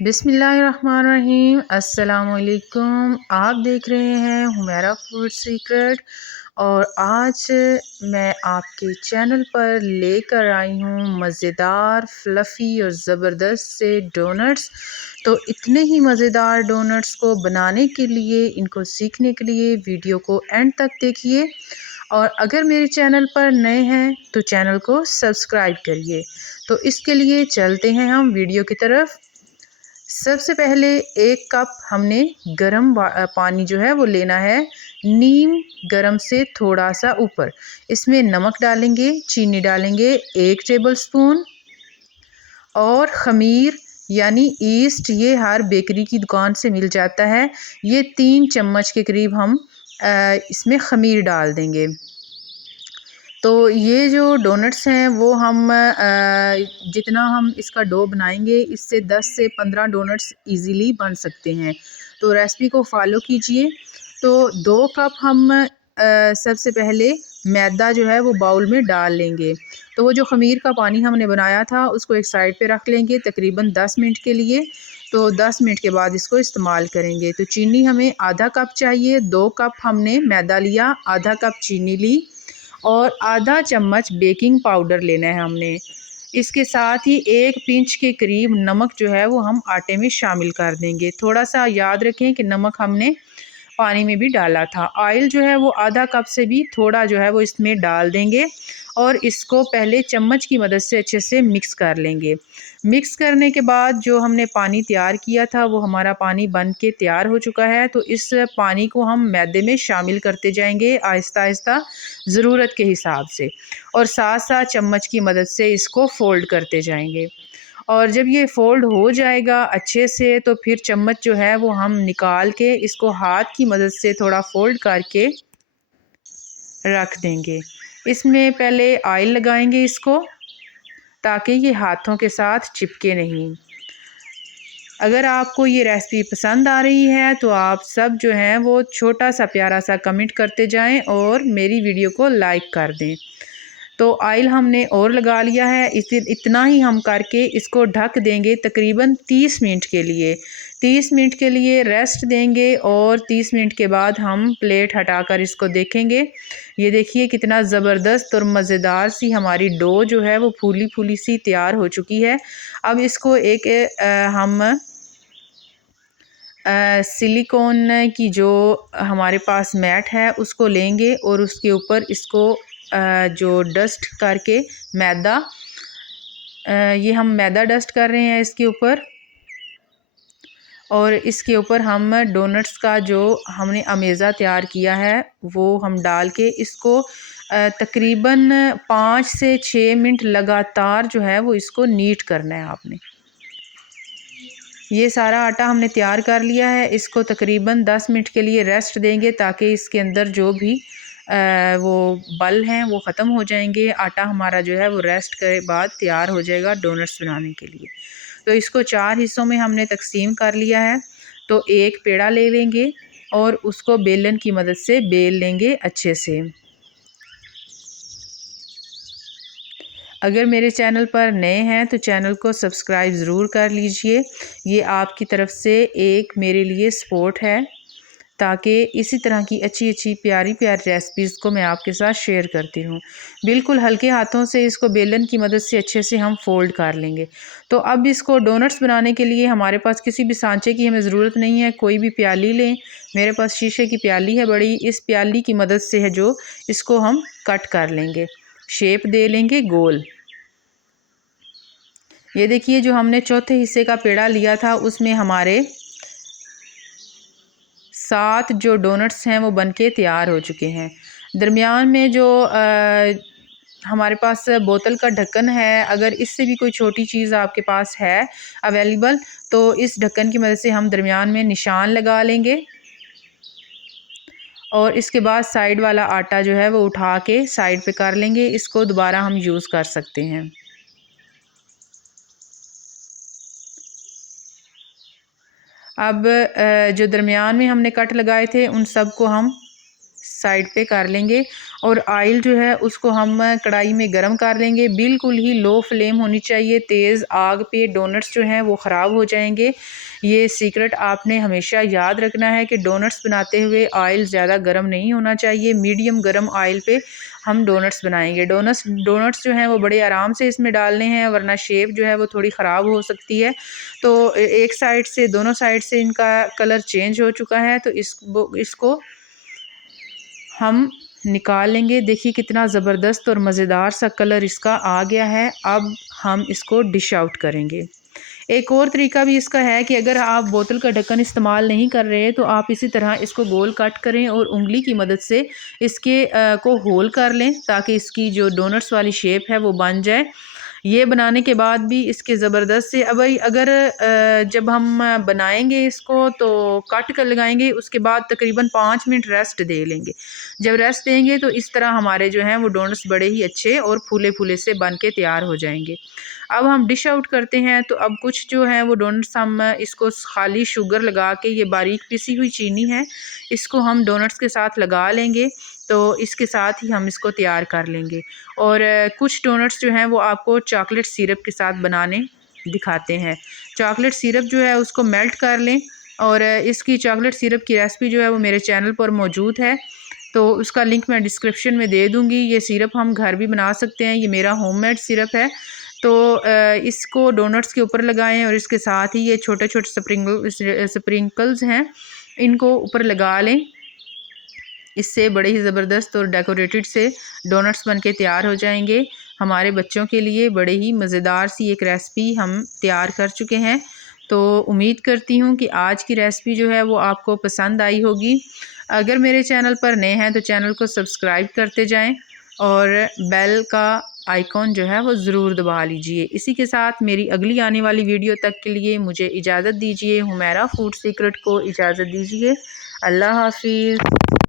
बिस्मिल्लाहिर्रहमानिर्रहीम। अस्सलामुअलैकुम। आप देख रहे हैं हुमैरा फूड सीक्रेट और आज मैं आपके चैनल पर लेकर आई हूँ मज़ेदार फ्लफ़ी और ज़बरदस्त से डोनट्स। तो इतने ही मज़ेदार डोनट्स को बनाने के लिए, इनको सीखने के लिए वीडियो को एंड तक देखिए और अगर मेरे चैनल पर नए हैं तो चैनल को सब्सक्राइब करिए। तो इसके लिए चलते हैं हम वीडियो की तरफ। सबसे पहले एक कप हमने गरम पानी जो है वो लेना है, नीम गरम से थोड़ा सा ऊपर। इसमें नमक डालेंगे, चीनी डालेंगे 1 टेबलस्पून और ख़मीर यानी ईस्ट, ये हर बेकरी की दुकान से मिल जाता है। ये 3 चम्मच के करीब हम इसमें ख़मीर डाल देंगे। तो ये जो डोनट्स हैं वो हम जितना हम इसका डो बनाएंगे इससे 10 से 15 डोनट्स इजीली बन सकते हैं। तो रेसिपी को फॉलो कीजिए। तो 2 कप हम सबसे पहले मैदा जो है वो बाउल में डाल लेंगे। तो वो जो ख़मीर का पानी हमने बनाया था उसको एक साइड पे रख लेंगे तकरीबन 10 मिनट के लिए। तो 10 मिनट के बाद इसको इस्तेमाल करेंगे। तो चीनी हमें आधा कप चाहिए। 2 कप हमने मैदा लिया, आधा कप चीनी ली और आधा चम्मच बेकिंग पाउडर लेना है हमने। इसके साथ ही 1 पिंच के करीब नमक जो है वो हम आटे में शामिल कर देंगे। थोड़ा सा याद रखें कि नमक हमने पानी में भी डाला था। ऑयल जो है वो आधा कप से भी थोड़ा जो है वो इसमें डाल देंगे और इसको पहले चम्मच की मदद से अच्छे से मिक्स कर लेंगे। मिक्स करने के बाद जो हमने पानी तैयार किया था वो हमारा पानी बन के तैयार हो चुका है। तो इस पानी को हम मैदे में शामिल करते जाएंगे आहिस्ता आहिस्ता, ज़रूरत के हिसाब से, और साथ साथ चम्मच की मदद से इसको फ़ोल्ड करते जाएंगे। और जब ये फ़ोल्ड हो जाएगा अच्छे से तो फिर चम्मच जो है वो हम निकाल के इसको हाथ की मदद से थोड़ा फ़ोल्ड करके रख देंगे। इसमें पहले ऑयल लगाएंगे इसको, ताकि ये हाथों के साथ चिपके नहीं। अगर आपको ये रेसिपी पसंद आ रही है तो आप सब जो हैं वो छोटा सा प्यारा सा कमेंट करते जाएं और मेरी वीडियो को लाइक कर दें। तो ऑयल हमने और लगा लिया है। इतना ही हम करके इसको ढक देंगे तकरीबन 30 मिनट के लिए। 30 मिनट के लिए रेस्ट देंगे और 30 मिनट के बाद हम प्लेट हटाकर इसको देखेंगे। ये देखिए कितना ज़बरदस्त और मज़ेदार सी हमारी डो जो है वो फूली फूली सी तैयार हो चुकी है। अब इसको एक हम सिलिकॉन की जो हमारे पास मैट है उसको लेंगे और उसके ऊपर इसको जो डस्ट करके मैदा, ये हम मैदा डस्ट कर रहे हैं इसके ऊपर, और इसके ऊपर हम डोनट्स का जो हमने अमेज़ा तैयार किया है वो हम डाल के इसको तकरीबन 5 से 6 मिनट लगातार जो है वो इसको नीट करना है आपने। ये सारा आटा हमने तैयार कर लिया है। इसको तकरीबन 10 मिनट के लिए रेस्ट देंगे ताकि इसके अंदर जो भी वो बल हैं वो ख़त्म हो जाएंगे। आटा हमारा जो है वो रेस्ट के बाद तैयार हो जाएगा डोनट्स बनाने के लिए। तो इसको 4 हिस्सों में हमने तकसीम कर लिया है। तो एक पेड़ा ले लेंगे और उसको बेलन की मदद से बेल लेंगे अच्छे से। अगर मेरे चैनल पर नए हैं तो चैनल को सब्सक्राइब ज़रूर कर लीजिए। ये आपकी तरफ से एक मेरे लिए सपोर्ट है, ताकि इसी तरह की अच्छी अच्छी प्यारी प्यारी रेसिपीज़ को मैं आपके साथ शेयर करती हूँ। बिल्कुल हल्के हाथों से इसको बेलन की मदद से अच्छे से हम फ़ोल्ड कर लेंगे। तो अब इसको डोनट्स बनाने के लिए हमारे पास किसी भी सांचे की हमें ज़रूरत नहीं है। कोई भी प्याली लें, मेरे पास शीशे की प्याली है बड़ी। इस प्याली की मदद से है जो इसको हम कट कर लेंगे, शेप दे लेंगे गोल। ये देखिए जो हमने चौथे हिस्से का पेड़ा लिया था उसमें हमारे 7 जो डोनट्स हैं वो बनके तैयार हो चुके हैं। दरमियान में जो हमारे पास बोतल का ढक्कन है, अगर इससे भी कोई छोटी चीज़ आपके पास है अवेलेबल तो इस ढक्कन की मदद से हम दरमियान में निशान लगा लेंगे और इसके बाद साइड वाला आटा जो है वो उठा के साइड पे कर लेंगे। इसको दोबारा हम यूज़ कर सकते हैं। अब जो दरमियान में हमने कट लगाए थे उन सब को हम साइड पे कर लेंगे और ऑयल जो है उसको हम कढ़ाई में गरम कर लेंगे। बिल्कुल ही लो फ्लेम होनी चाहिए, तेज़ आग पे डोनट्स जो हैं वो ख़राब हो जाएंगे। ये सीक्रेट आपने हमेशा याद रखना है कि डोनट्स बनाते हुए ऑयल ज़्यादा गर्म नहीं होना चाहिए, मीडियम गर्म ऑयल पे हम डोनट्स बनाएंगे। डोनट्स जो हैं वो बड़े आराम से इसमें डालने हैं, वरना शेप जो है वो थोड़ी ख़राब हो सकती है। तो एक साइड से, दोनों साइड से इनका कलर चेंज हो चुका है, तो इसको हम निकाल लेंगे। देखिए कितना ज़बरदस्त और मज़ेदार सा कलर इसका आ गया है। अब हम इसको डिश आउट करेंगे। एक और तरीका भी इसका है कि अगर आप बोतल का ढक्कन इस्तेमाल नहीं कर रहे तो आप इसी तरह इसको गोल कट करें और उंगली की मदद से इसके को होल कर लें, ताकि इसकी जो डोनट्स वाली शेप है वो बन जाए। ये बनाने के बाद भी इसके ज़बरदस्त से अब अगर जब हम बनाएंगे इसको तो कट कर लगाएंगे, उसके बाद तकरीबन 5 मिनट रेस्ट दे लेंगे। जब रेस्ट देंगे तो इस तरह हमारे जो हैं वो डोनट्स बड़े ही अच्छे और फूले फूले से बन के तैयार हो जाएंगे। अब हम डिश आउट करते हैं। तो अब कुछ जो है वो डोनट्स हम इसको खाली शुगर लगा के, ये बारीक पिसी हुई चीनी है, इसको हम डोनट्स के साथ लगा लेंगे। तो इसके साथ ही हम इसको तैयार कर लेंगे। और कुछ डोनट्स जो हैं वो आपको चॉकलेट सिरप के साथ बनाने दिखाते हैं। चॉकलेट सिरप जो है उसको मेल्ट कर लें, और इसकी चॉकलेट सिरप की रेसिपी जो है वो मेरे चैनल पर मौजूद है, तो उसका लिंक मैं डिस्क्रिप्शन में दे दूँगी। ये सिरप हम घर भी बना सकते हैं, ये मेरा होममेड सिरप है। तो इसको डोनट्स के ऊपर लगाएं और इसके साथ ही ये छोटे छोटे स्प्रिंकल्स हैं, इनको ऊपर लगा लें। इससे बड़े ही ज़बरदस्त और डेकोरेटेड से डोनट्स बन के तैयार हो जाएंगे। हमारे बच्चों के लिए बड़े ही मज़ेदार सी एक रेसिपी हम तैयार कर चुके हैं। तो उम्मीद करती हूँ कि आज की रेसिपी जो है वो आपको पसंद आई होगी। अगर मेरे चैनल पर नए हैं तो चैनल को सब्सक्राइब करते जाएं और बेल का आइकॉन जो है वो ज़रूर दबा लीजिए। इसी के साथ मेरी अगली आने वाली वीडियो तक के लिए मुझे इजाज़त दीजिए। हुमैरा फूड सीक्रेट को इजाज़त दीजिए। अल्लाह हाफिज़।